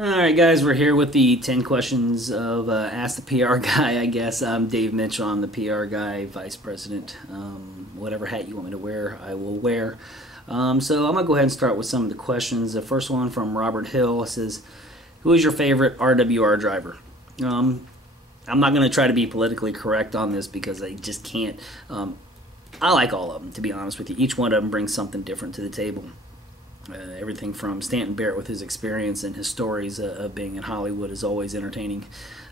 Alright guys, we're here with the 10 questions of Ask the PR Guy, I guess. I'm Dave Mitchell, I'm the PR guy, vice president. Whatever hat you want me to wear, I will wear. So I'm going to go ahead and start with some of the questions. The first one from Robert Hill says, who is your favorite RWR driver? I'm not going to try to be politically correct on this because I just can't. I like all of them, to be honest with you. Each one of them brings something different to the table. Everything from Stanton Barrett with his experience and his stories of being in Hollywood is always entertaining.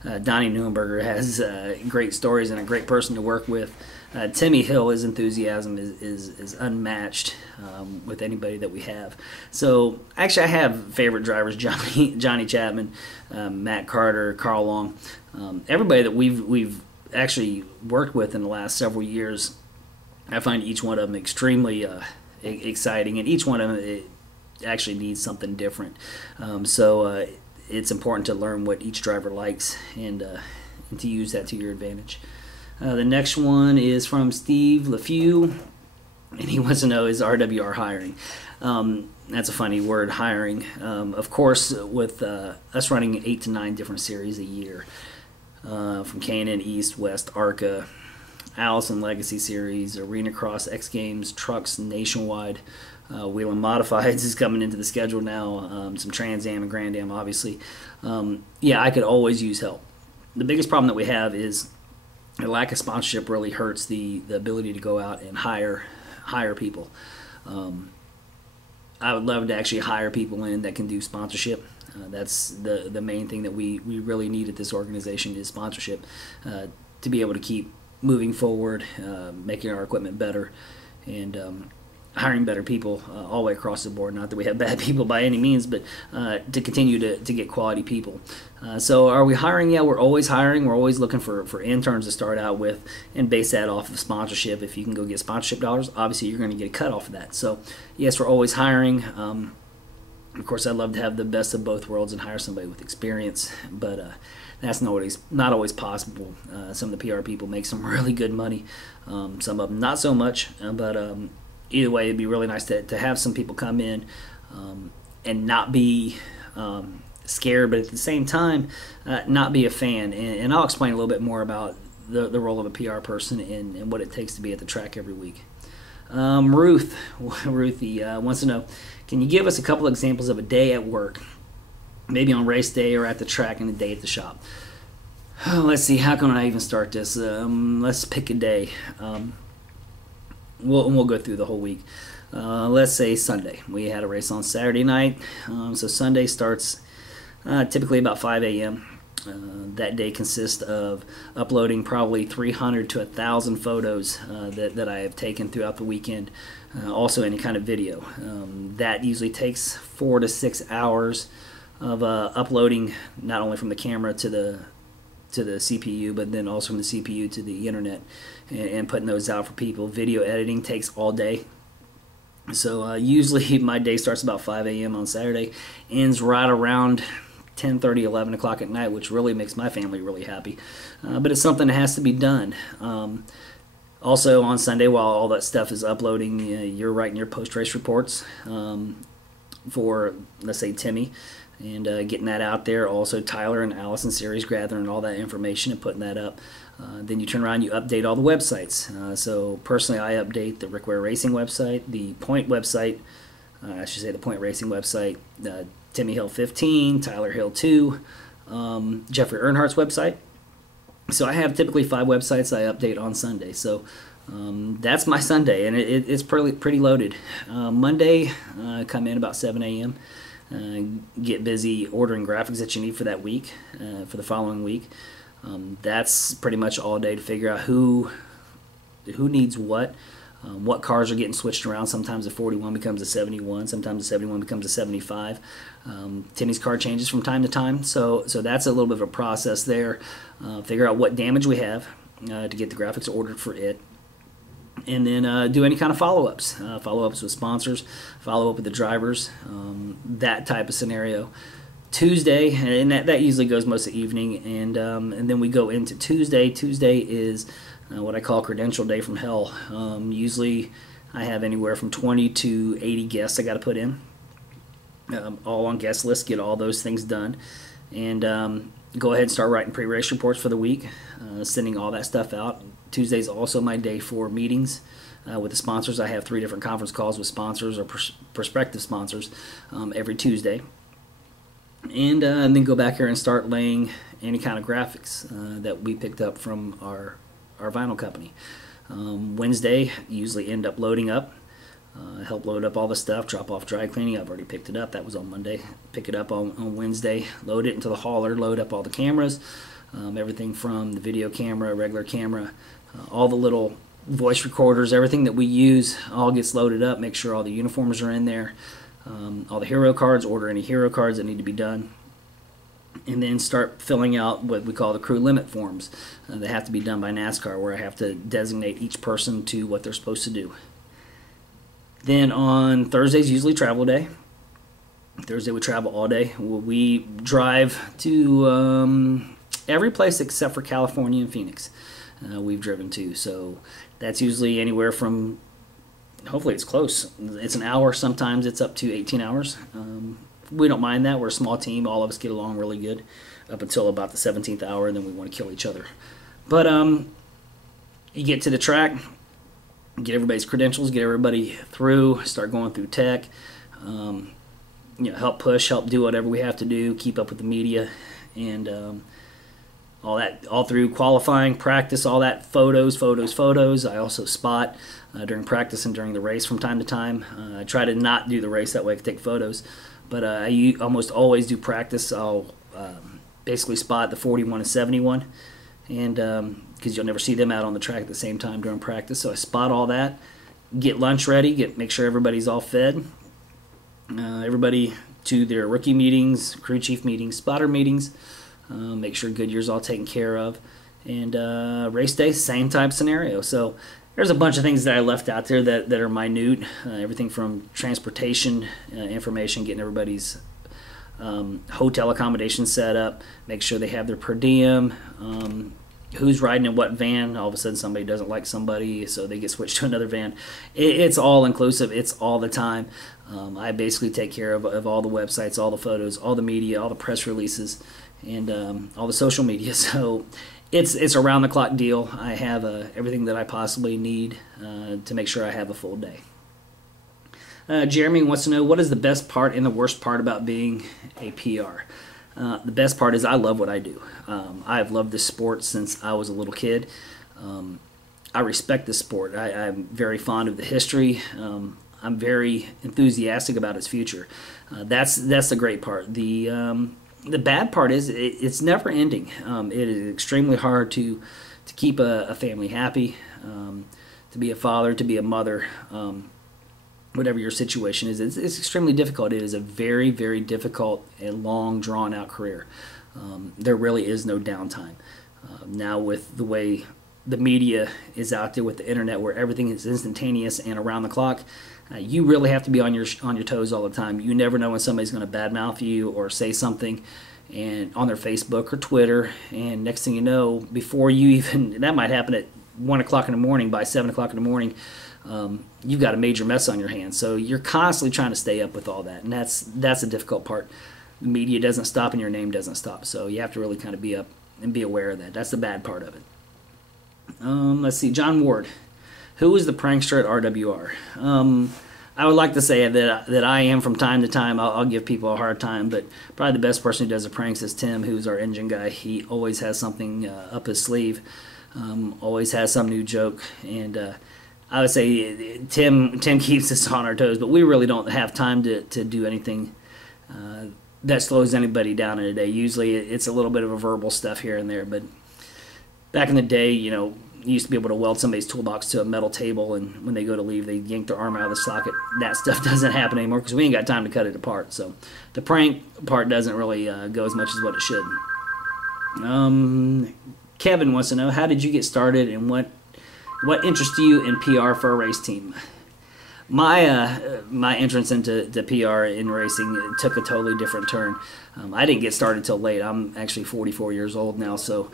Donnie Neuenberger has great stories and a great person to work with. Timmy Hill, his enthusiasm is unmatched with anybody that we have. So actually I have favorite drivers, Johnny Chapman, Matt Carter, Carl Long. Everybody that we've actually worked with in the last several years, I find each one of them extremely exciting, and each one of them actually needs something different. So it's important to learn what each driver likes and to use that to your advantage. The next one is from Steve LeFew, and he wants to know, is RWR hiring? That's a funny word, hiring. Of course, with us running 8 to 9 different series a year, from K&N East, West, ARCA, Allison Legacy Series, Arena Cross, X Games, Trucks Nationwide, Whelen Modifieds is coming into the schedule now, some Trans Am and Grand Am, obviously. Yeah, I could always use help. The biggest problem that we have is the lack of sponsorship really hurts the ability to go out and hire people. I would love to actually hire people in that can do sponsorship. That's the main thing that we really need at this organization is sponsorship to be able to keep moving forward, making our equipment better, and hiring better people all the way across the board. Not that we have bad people by any means, but to continue to get quality people. So are we hiring? Yeah, we're always hiring. We're always looking for interns to start out with and base that off of sponsorship. If you can go get sponsorship dollars, obviously you're going to get a cut off of that. So yes, we're always hiring. Of course, I'd love to have the best of both worlds and hire somebody with experience, but that's not always possible. Some of the PR people make some really good money. Some of them not so much, but either way, it'd be really nice to have some people come in and not be scared, but at the same time, not be a fan. And I'll explain a little bit more about the role of a PR person and what it takes to be at the track every week. Ruthie wants to know, can you give us a couple examples of a day at work, maybe on race day or at the track, and a day at the shop? Let's see, how can I even start this? Let's pick a day. We'll go through the whole week. Let's say Sunday. We had a race on Saturday night, so Sunday starts typically about 5 a.m. That day consists of uploading probably 300 to 1,000 photos that I have taken throughout the weekend. Also any kind of video. That usually takes 4 to 6 hours of uploading, not only from the camera to the CPU, but then also from the CPU to the internet, and putting those out for people. Video editing takes all day. So usually my day starts about 5 a.m. on Saturday, ends right around 10:30, 11 o'clock at night, which really makes my family really happy. But it's something that has to be done. Also on Sunday, while all that stuff is uploading, you're writing your post-race reports for, let's say, Timmy, and getting that out there. Also Tyler and Allison Series, gathering all that information and putting that up. Then you turn around, you update all the websites. So personally, I update the Rick Ware Racing website, the Point website, I should say the Point Racing website, Timmy Hill 15, Tyler Hill 2, Jeffrey Earnhardt's website. So I have typically 5 websites I update on Sunday. So that's my Sunday, and it's pretty loaded. Monday, come in about 7 a.m., get busy ordering graphics that you need for that week, for the following week. That's pretty much all day to figure out who needs what cars are getting switched around. Sometimes a 41 becomes a 71, sometimes a 71 becomes a 75. Timmy's car changes from time to time, so that's a little bit of a process there. Figure out what damage we have to get the graphics ordered for it, and then do any kind of follow-ups with sponsors, follow up with the drivers, that type of scenario. Tuesday, and that usually goes most of the evening, and then we go into Tuesday. Tuesday is what I call credential day from hell. Usually I have anywhere from 20 to 80 guests I got to put in. all on guest list, get all those things done, and go ahead and start writing pre-race reports for the week, sending all that stuff out. Tuesday's also my day for meetings with the sponsors. I have 3 different conference calls with sponsors or prospective sponsors every Tuesday. And then go back here and start laying any kind of graphics that we picked up from our vinyl company. Wednesday, usually end up loading up, help load up all the stuff, drop off dry cleaning. I've already picked it up. That was on Monday. Pick it up on Wednesday, load it into the hauler, load up all the cameras, everything from the video camera, regular camera, all the little voice recorders, everything that we use all gets loaded up. Make sure all the uniforms are in there, all the hero cards, order any hero cards that need to be done, and then start filling out what we call the crew limit forms that have to be done by NASCAR, where I have to designate each person to what they're supposed to do. Then on Thursdays, usually travel day. Thursday we travel all day. We drive to every place except for California and Phoenix. We've driven to, so that's usually anywhere from, hopefully it's close, it's an hour, sometimes it's up to 18 hours. We don't mind that. We're a small team. All of us get along really good up until about the 17th hour, and then we want to kill each other. But you get to the track, get everybody's credentials, get everybody through, start going through tech, help push, help do whatever we have to do, keep up with the media, and all that, all through qualifying, practice, all that, photos. I also spot during practice and during the race from time to time. I try to not do the race, that way I can take photos. But I almost always do practice. I'll basically spot the 41 and 71, and because you'll never see them out on the track at the same time during practice. So I spot all that, get lunch ready, make sure everybody's all fed. Everybody to their rookie meetings, crew chief meetings, spotter meetings. Make sure Goodyear's all taken care of. And race day, same type scenario. So there's a bunch of things that I left out there that are minute. Everything from transportation information, getting everybody's hotel accommodation set up, make sure they have their per diem, who's riding in what van. All of a sudden somebody doesn't like somebody, so they get switched to another van. It's all inclusive. It's all the time. I basically take care of all the websites, all the photos, all the media, all the press releases, and all the social media. So it's a round-the-clock deal. I have everything that I possibly need to make sure I have a full day. Jeremy wants to know, what is the best part and the worst part about being a PR? The best part is I love what I do. I've loved this sport since I was a little kid. I respect this sport. I'm very fond of the history. I'm very enthusiastic about its future. That's the great part. The bad part is it's never ending. It is extremely hard to keep a family happy, to be a father, to be a mother, whatever your situation is. It's extremely difficult. It is a very, very difficult and long, drawn-out career. There really is no downtime. Now with the way the media is out there with the internet, where everything is instantaneous and around the clock, you really have to be on your toes all the time. You never know when somebody's going to badmouth you or say something and on their Facebook or Twitter, and next thing you know, before you even, that might happen at 1 o'clock in the morning, by 7 o'clock in the morning, you've got a major mess on your hands. So you're constantly trying to stay up with all that, and that's a difficult part. The media doesn't stop and your name doesn't stop, so you have to really kind of be up and be aware of that. That's the bad part of it. Let's see, John Ward. Who is the prankster at RWR? I would like to say that I am from time to time. I'll give people a hard time, but probably the best person who does the pranks is Tim, who's our engine guy. He always has something up his sleeve, always has some new joke, and I would say Tim keeps us on our toes, but we really don't have time to do anything that slows anybody down in a day. Usually it's a little bit of a verbal stuff here and there, but back in the day, you used to be able to weld somebody's toolbox to a metal table, and when they go to leave, they yank their arm out of the socket. That stuff doesn't happen anymore because we ain't got time to cut it apart. So the prank part doesn't really go as much as what it should. Kevin wants to know, how did you get started, and what interests you in PR for a race team? My entrance into PR in racing took a totally different turn. I didn't get started till late. I'm actually 44 years old now, so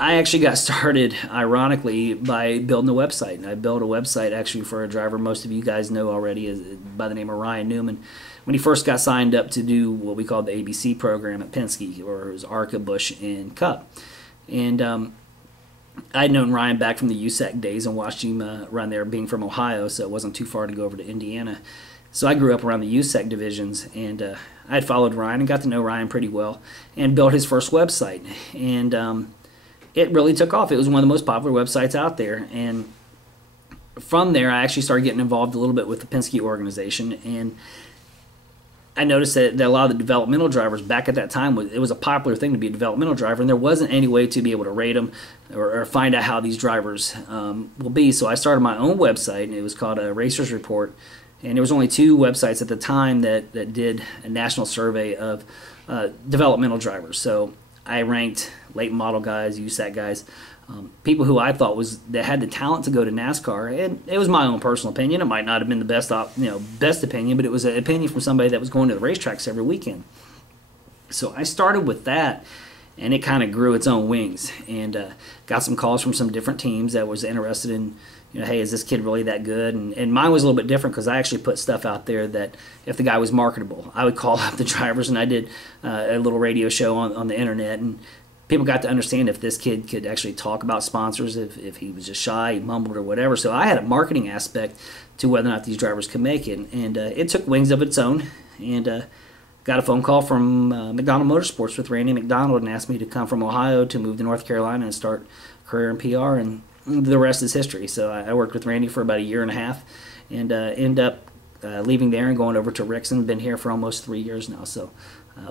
I actually got started, ironically, by building a website. I built a website actually for a driver most of you guys know already by the name of Ryan Newman. When he first got signed up to do what we called the ABC program at Penske, or it was ARCA, Busch, and Cup. And I'd known Ryan back from the USAC days and watched him run there, being from Ohio, so it wasn't too far to go over to Indiana. So I grew up around the USAC divisions, and I had followed Ryan and got to know Ryan pretty well and built his first website. And it really took off. It was one of the most popular websites out there. And from there, I actually started getting involved a little bit with the Penske organization. And I noticed that a lot of the developmental drivers back at that time, it was a popular thing to be a developmental driver, and there wasn't any way to be able to rate them or find out how these drivers will be. So I started my own website, and it was called a Racers Report. And there was only 2 websites at the time that did a national survey of developmental drivers. So I ranked late model guys, USAC guys, people who I thought that had the talent to go to NASCAR. And it was my own personal opinion. It might not have been the best opinion, but it was an opinion from somebody that was going to the racetracks every weekend. So I started with that, and it kind of grew its own wings, and got some calls from some different teams that was interested in, hey, is this kid really that good? And mine was a little bit different because I actually put stuff out there that if the guy was marketable, I would call up the drivers, and I did a little radio show on the internet, and people got to understand if this kid could actually talk about sponsors, if he was just shy, he mumbled or whatever. So I had a marketing aspect to whether or not these drivers could make it, and it took wings of its own, and got a phone call from McDonald Motorsports with Randy McDonald and asked me to come from Ohio to move to North Carolina and start a career in PR, and the rest is history. So I worked with Randy for about a year and a half, and ended up leaving there and going over to Rixon. Been here for almost 3 years now. So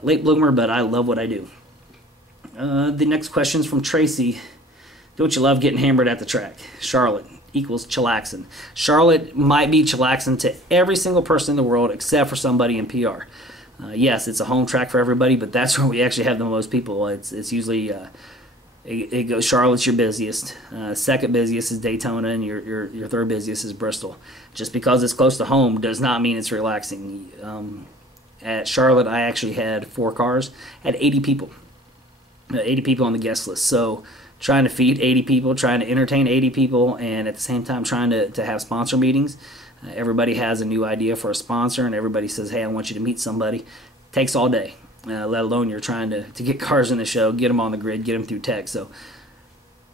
late bloomer, but I love what I do. The next question is from Tracy. Don't you love getting hammered at the track? Charlotte equals chillaxing. Charlotte might be chillaxing to every single person in the world except for somebody in PR. Yes, it's a home track for everybody, but that's where we actually have the most people. It's usually it goes Charlotte's your busiest, second busiest is Daytona, and your third busiest is Bristol. Just because it's close to home does not mean it's relaxing. At Charlotte, I actually had 4 cars, had 80 people. 80 people on the guest list. So trying to feed 80 people, trying to entertain 80 people, and at the same time trying to have sponsor meetings. Everybody has a new idea for a sponsor, and everybody says, hey, I want you to meet somebody. Takes all day, let alone you're trying to get cars in the show, get them on the grid, get them through tech. So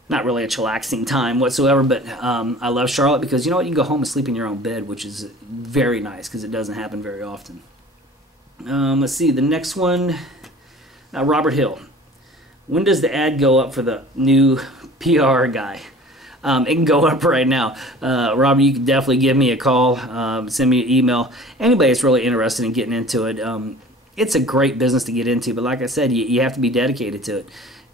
not really a chillaxing time whatsoever, but I love Charlotte because you know what? You can go home and sleep in your own bed, which is very nice because it doesn't happen very often. Let's see, the next one, Robert Hill. When does the ad go up for the new PR guy? It can go up right now. Robert, you can definitely give me a call, send me an email. Anybody that's really interested in getting into it, it's a great business to get into, but like I said, you have to be dedicated to it.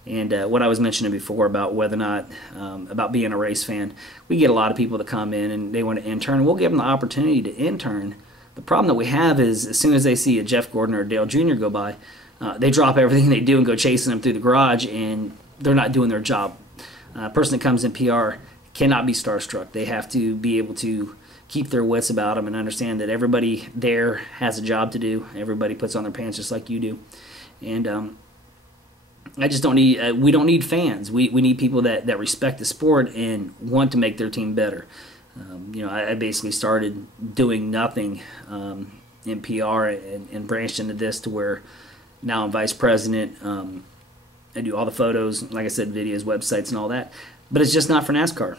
And what I was mentioning before about whether or not, about being a race fan, we get a lot of people that come in and they want to intern. We'll give them the opportunity to intern. The problem that we have is as soon as they see a Jeff Gordon or a Dale Jr. go by, they drop everything they do and go chasing them through the garage, and they're not doing their job. A person that comes in PR cannot be starstruck. They have to be able to keep their wits about them and understand that everybody there has a job to do. Everybody puts on their pants just like you do. And I just don't need, we don't need fans. We need people that respect the sport and want to make their team better. I basically started doing nothing in PR and branched into this to where now I'm vice president. I do all the photos, like I said, videos, websites, and all that. But it's just not for NASCAR.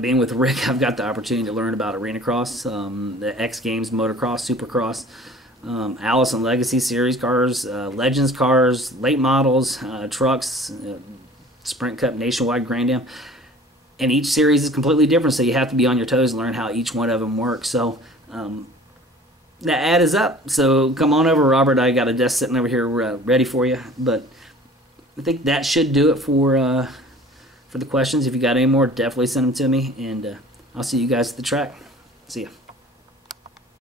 Being with Rick, I've got the opportunity to learn about arena cross, the X Games, motocross, supercross, Allison Legacy Series cars, Legends cars, late models, trucks, Sprint Cup, Nationwide, Grand Am. And each series is completely different, so you have to be on your toes and learn how each one of them works. So that ad is up, so come on over, Robert. I got a desk sitting over here ready for you. But I think that should do it for the questions. If you got any more, definitely send them to me, and I'll see you guys at the track. See ya.